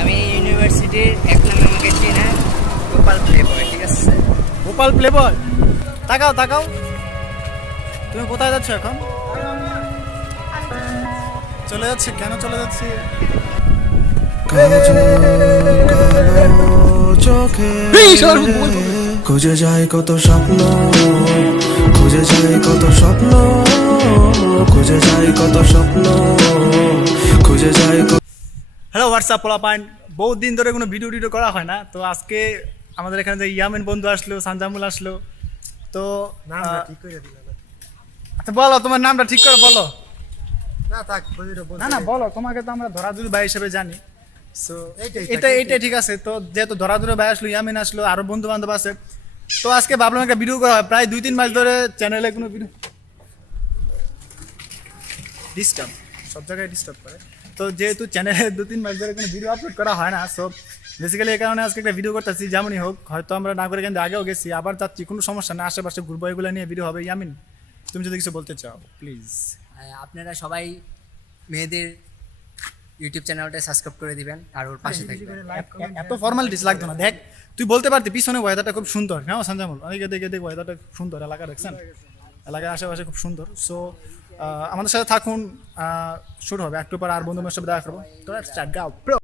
আমি ইউনিভার্সিটির 1 নম্বর আমাকে চেনে গোপাল প্লে বয়, ঠিক আছে? গোপাল প্লে বয়। তাকাও তাকাও, তুমি কোথায় যাচ্ছ এখন? চলে যাচ্ছে, কেন চলে যাচ্ছে? খুঁজে যায় কত স্বপ্ন, খুঁজে যায় কত স্বপ্ন, খুঁজে যায় কত স্বপ্ন, খুঁজে যায়। হ্যালো হোয়াটসঅ্যাপ পোলা পয়েন্ট, বহুত দিন ধরে কোনো ভিডিও করা হয় না। তো আজকে আমাদের এখানে যে ইয়ামিন বন্ধু আসলো, সানজামুল আসলো। তো আচ্ছা বলো তোমার নামটা ঠিক করে বলো। না না বলো, তোমাকে তো আমরা ধরাধুরি ভাই হিসেবে জানি। সো এইটাই ঠিক আছে। তো যেহেতু ধরাধুরি ভাই আসলো, ইয়ামিন আসলো, আরো বন্ধু বান্ধব আছে, তো আজকে ভাবলাম একটা ভিডিও করা হয়। প্রায় 2-3 মাস ধরে চ্যানেলে কোনো ভিডিও ডিস্টার্ব, সব জায়গায় ডিস্টার্ব করে। তো যেহেতু চ্যানেলে 2-3 মাস ধরে কোনো ভিডিও আপলোড করা হয় না, সো বেসিক্যালি এই কারণে আজকে একটা ভিডিও করতেছি। যেমনই হোক, হয়তো আমরা না করে কিন্তু আগেও গেছি, আবার যাচ্ছি, কোনো সমস্যা না। আশেপাশে ঘুরবো, এগুলো নিয়ে ভিডিও হবে। ইয়ামিন, তুমি যদি কিছু বলতে চাও প্লিজ। আপনারা সবাই মেয়েদের ইউটিউব চ্যানেলটা সাবস্ক্রাইব করে দিবেন আর ওর পাশে থাকবেন। এত ফর্মালিটিস লাগতো না। দেখ, তুই বলতে পারতি পিছনে ওয়েদারটা খুব সুন্দর। হ্যাঁ সঞ্জামুল, অনেকে দেখে দেখ ওয়েদারটা খুব সুন্দর, এলাকা দেখছেন, এলাকার আশেপাশে খুব সুন্দর। সো আমাদের সাথে থাকুন, শুরু হবে একটু পর, আর বন্ধুদের সাথে দেখা করবো। তো স্টার্ট গাও ব্রো।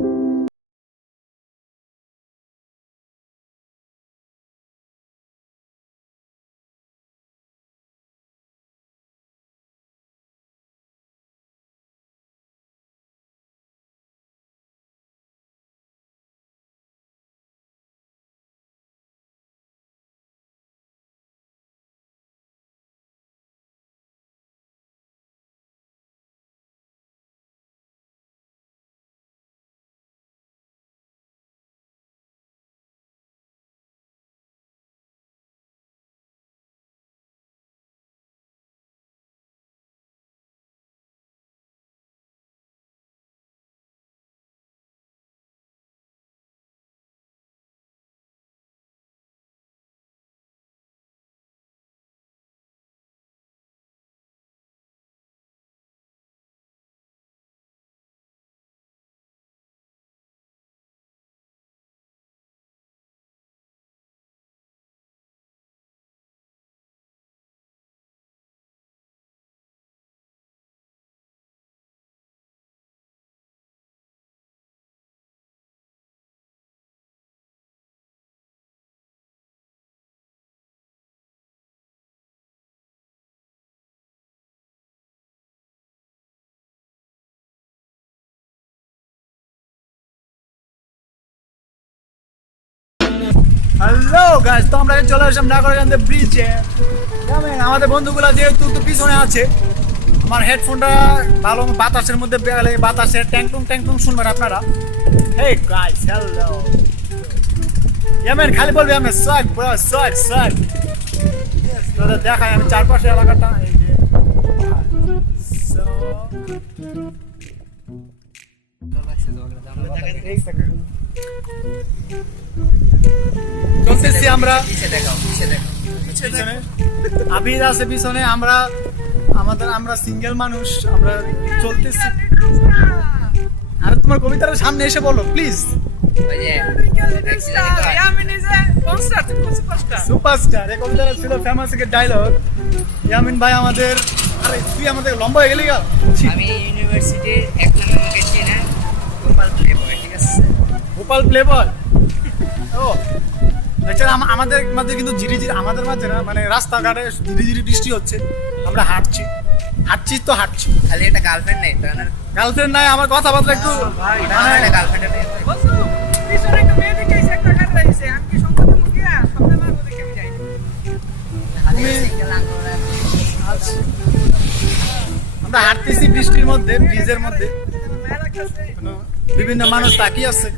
হ্যালো গাইস, তো আমরা চলে আসলাম নাগরকান্দা ব্রিজে। আমাদের বন্ধুগুলা যেহেতু তো পিছনে আছে, আমার হেডফোনটা ভালো বাতাসের মধ্যে বেড়ালে বাতাসের ট্যাংটুং শুনবেন আপনারা। Hey guys, hello. ইয়ামিন খালি বলবি আমি সোয়াগ ব্রো, সোয়াগ। তোদের দেখাই আমি চারপাশে এলাকাটা। এই যে চলতেছি আমরা, আবির আছে পিছনে, আমরা সিঙ্গেল মানুষ, আমরা চলতেছি। আর তোমার কবিতার সামনে এসে বলো প্লিজ। সুপারস্টার, এই কবিতাটা ছিল ফেমাস একটা ডায়লগ। ইয়ামিন ভাই আমাদের, আরে তুই আমাদের লম্বা হয়ে গেলি গা। আমি ইউনিভার্সিটির 1 নম্বর আমাকে চেনে গোপাল প্লে বয়, ঠিক আছে? গোপাল প্লে বয়। ও দেখছেন, আমাদের মাঝে কিন্তু ঝিরিঝিরি, আমাদের মাঝে না, মানে রাস্তাঘাটে ঝিরিঝিরি বৃষ্টি হচ্ছে, আমরা হাঁটছি। খালি একটা গার্লফ্রেন্ড নেই তো? গার্লফ্রেন্ড নাই, আমার কথাবার্তা একটু গার্লফ্রেন্ড নেই। আমরা হাঁটতেছি বৃষ্টির মধ্যে, ব্রিজের মধ্যে, বিভিন্ন মানুষ তাকিয়ে আছে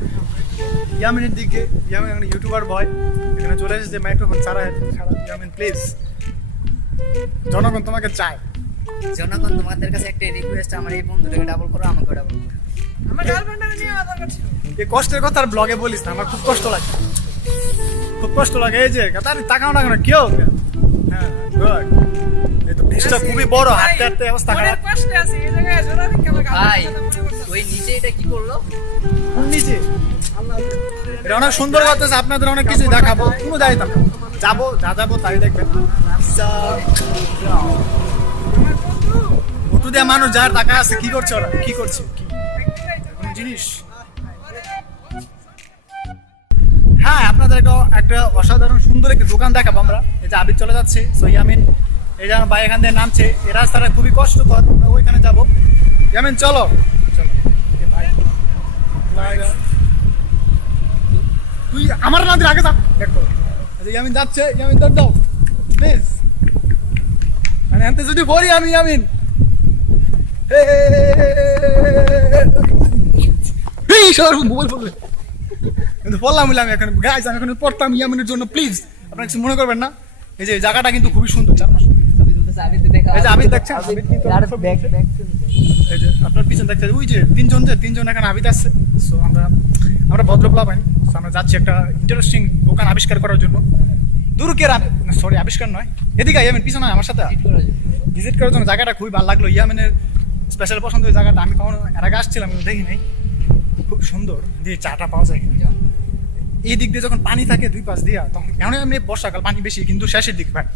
ইয়ামিনের দিকে। ইয়ামিন এখন ইউটিউবার বয়, এখানে চলে এসেছে মাইক্রোফোন ছাড়া। ইয়ামিন প্লিজ, জনগণ তোমাকে চায়। জনগণ তোমাদের কাছে একটা রিকোয়েস্ট, আমার এই বন্ধুটাকে ডাবল করো, আমাকে ডাবল করো। আমার গার্লফ্রেন্ডকে নিয়ে আদর করছি। এই কষ্টের কথা আর ব্লগে বলিস না, আমার খুব কষ্ট লাগে, এই যে তাকাও না কেন, কেউ। হ্যাঁ গুড। এই তো ব্রিজটা খুবই বড়, হাঁটতে অবস্থা খারাপ। কষ্টে আছে এই জায়গায় জোরারি কেন ভাই ওই নিচে এটা কি করলো? নিচে এটা অনেক সুন্দর করতেছে, আপনাদের অনেক কিছু দেখাবো, কোনো দায়িত্ব না, যাবো যা যাবো তাই দেখবেন। ফটো দেওয়া মানুষ যার টাকা আছে কি করছে ওরা, কি করছে কি কোনো জিনিস। হ্যাঁ, আপনাদের একটা অসাধারণ সুন্দর একটি দোকান দেখাবো আমরা। এই যে আবির চলে যাচ্ছে, সো ইয়ামিন এই যে আমার ভাই এখান দিয়ে নামছে, এই রাস্তাটা খুবই কষ্টকর, আমরা ওইখানে যাবো। ইয়ামিন চলো চলো, এ ভাই তুই আমার না দিয়ে আগে যা, দেখো ইয়ামিন যাচ্ছে, ইয়ামিন দৌড় দাও প্লিজ, মানে আনতে যদি বলি আমি ইয়ামিন মোবাইল বলবে কিন্তু বললাম আমি এখন গাইজ, আমি এখন পড়তাম ইয়ামিনের জন্য, প্লিজ আপনারা কিছু মনে করবেন না। এই যে জায়গাটা কিন্তু খুবই সুন্দর, চারপাশে এই যে আবিদ দেখছেন, এই যে আপনার পিছন দেখতে ওই যে তিনজন এখানে আবিদ আসছে। সো আমরা ভদ্রপ্লা পাই, সো আমরা যাচ্ছি একটা ইন্টারেস্টিং দোকান আবিষ্কার করার জন্য। দুরুকের সরি আবিষ্কার নয়, এদিকে ইয়ামিন পিছনে আমার সাথে ভিজিট করার জন্য। জায়গাটা খুবই ভালো লাগলো, ইয়ামিনের স্পেশাল পছন্দ ওই জায়গাটা, আমি কখনো এর আগে আসছিলাম কিন্তু দেখি নাই, খুব সুন্দর দিয়ে চাটা পাওয়া যায় এখানে। এই দিক দিয়ে যখন পানি থাকে দুই পাশ দিয়া, তখন এমন এমনি বর্ষাকাল পানি বেশি, কিন্তু শেষের দিক ভাই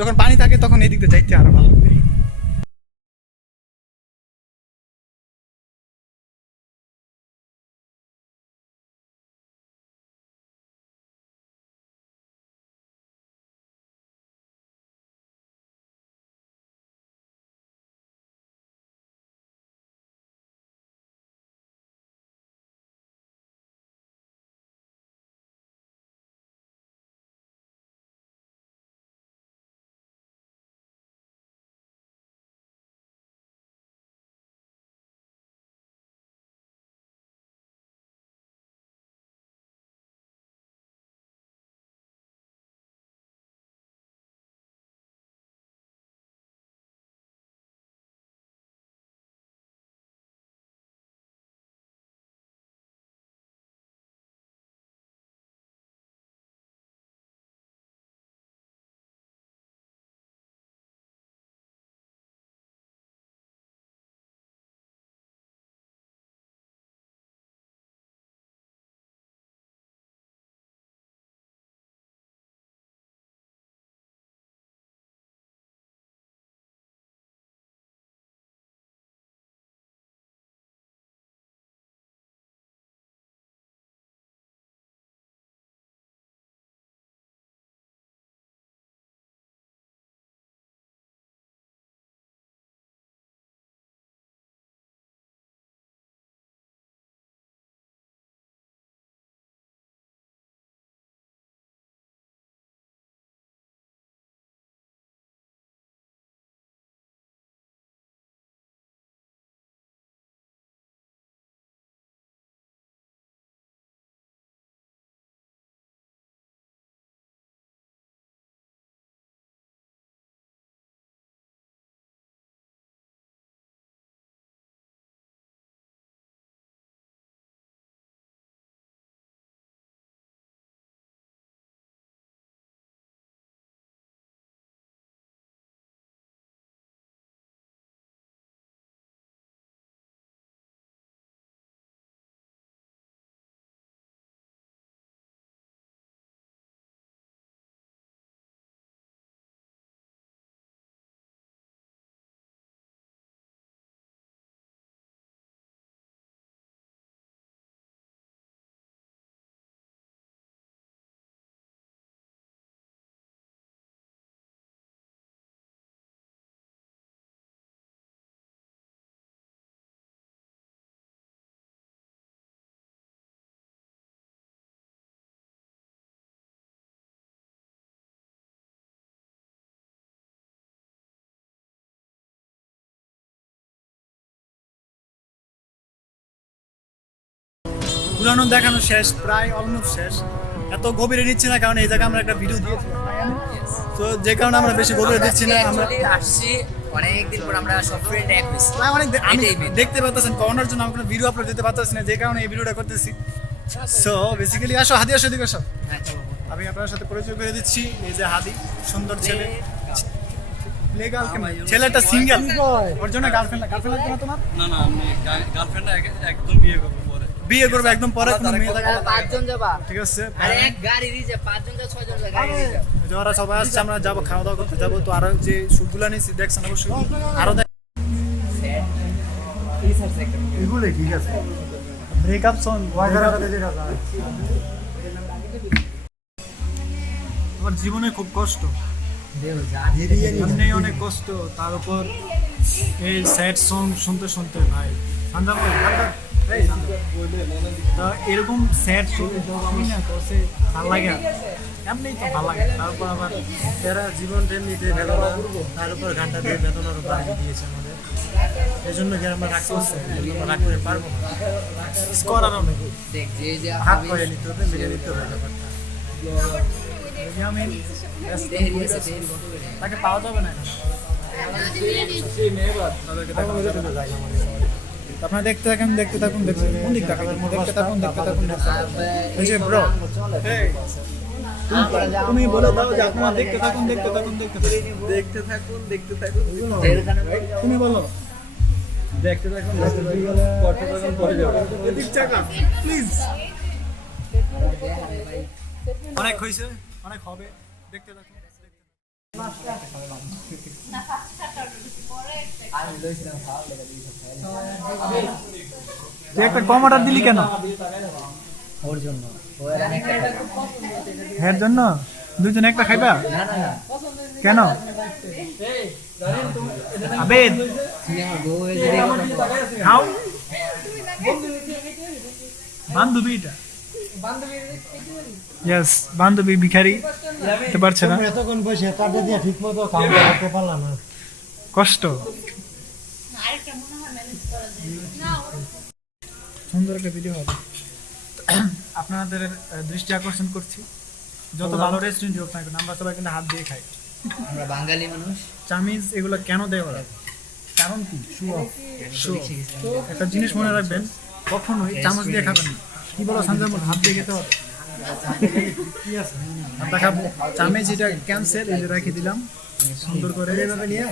যখন পানি থাকে তখন এই দিক দিয়ে যাইতে আরো ভালো লাগবে। ঘুরানো দেখানো শেষ, প্রায় অলমোস্ট শেষ। এত গভীরে নিচ্ছি না কারণ এই জায়গায় আমরা একটা ভিডিও দিয়েছিলাম, তো যে কারণে আমরা বেশি গভীরে দিচ্ছি না। আমরা আসছি অনেকদিন পর, আমরা সব ফ্রেন্ড এক হইছি। আমি দেখতে পাচ্ছেন করোনার জন্য আমি কোনো ভিডিও আপলোড দিতে পারতেছি না, যে কারণে এই ভিডিওটা করতেছি। সো বেসিক্যালি আসো হাদি, আসো এদিকে আসো, আমি আপনার সাথে পরিচয় করে দিচ্ছি। এই যে হাদি, সুন্দর ছেলে, ছেলেটা সিঙ্গেল, ওর জন্য গার্লফ্রেন্ড লাগবে না তোমার? না আমি গার্লফ্রেন্ড একদম বিয়ে করবো পরে। বিয়ে করবে একদম পরে কোনো মেয়ে থাকবে না। পাঁচজন যাবা ঠিক আছে আরে এক গাড়ি রিজে পাঁচজন যা ছয়জন যা গাড়ি রিজে যারা সবাই আসছে আমরা যাবো খাওয়া দাওয়া করতে যাবো তো আরো যে শুটগুলা নিয়েছি দেখছেন অবশ্যই আরো এগুলো ঠিক আছে ব্রেকআপ সং আমার জীবনে খুব কষ্ট এমনি অনেক কষ্ট তার উপর এই স্যাড সং শুনতে শুনতে ভাই সঞ্জাম ভাই, এই সঞ্জাম। তা এরকম স্যাড সং শুনি না তো সে ভালো লাগে না। এমনিই তো ভালো লাগে তারপর আবার যারা জীবন এমনিতে বেদনা তার উপর ঘন্টা দিয়ে বেদনার উপর আগে দিয়েছে আমাদের এই জন্য কি আমরা রাখতে হচ্ছে আমরা রাগ করে পারবো না স্কোর আরও নেই দেখ যে যে ভাগ করে নিতে হবে মেনে নিতে হবে ব্যাপারটা আমি দেহেরি আছে দেহেরি কত করে তাকে পাওয়া যাবে না আপনারা দেখতে থাকুন দেখতে থাকুন কোন দিক দেখাবেন দেখতে থাকুন দেখতে থাকুন এই যে ব্রো তুমি বলে দাও যে আপনারা দেখতে থাকুন দেখতে থাকুন দেখতে থাকুন তুমি বলো দেখতে থাকুন কত তখন পরে যাবে এদিক চাকা প্লিজ অনেক হয়েছে অনেক হবে দেখতে থাকুন তুই একটা কম অর্ডার দিলি কেন ওর জন্য ওর অনেকটা এর জন্য দুজন একটা খাইবা কেন আবেদ তুমি আমার বউ হয়ে যদি খাও বান্ধবী এটা ইয়েস বান্ধবী ভিখারি হতে পারছে না এতক্ষণ বসে কাটে দিয়ে ঠিক মতো কাউন্টার করতে পারলাম না কষ্ট সুন্দর একটা ভিডিও হবে আপনাদের দৃষ্টি আকর্ষণ করছি যত ভালো রেস্টুরেন্ট হোক না কেন আমরা সবাই কিন্তু হাত দিয়ে খাই আমরা বাঙালি মানুষ চামিজ এগুলো কেন দেয় ওরা কারণ কি শো একটা জিনিস মনে রাখবেন কখনোই চামচ দিয়ে খাবেন না কি বলো সঞ্জয় হাত দিয়ে খেতে হবে আমরা খাবো চামচ এটা ক্যান্সেল এই যে রেখে দিলাম সুন্দর করে এইভাবে নিয়ে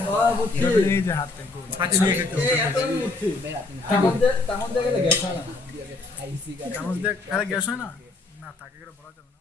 এই যে হাতে হাতে নিয়ে খেতে হবে চামচ দিয়ে খেলে গ্যাস হয় না না তাকে করে বলা যাবে না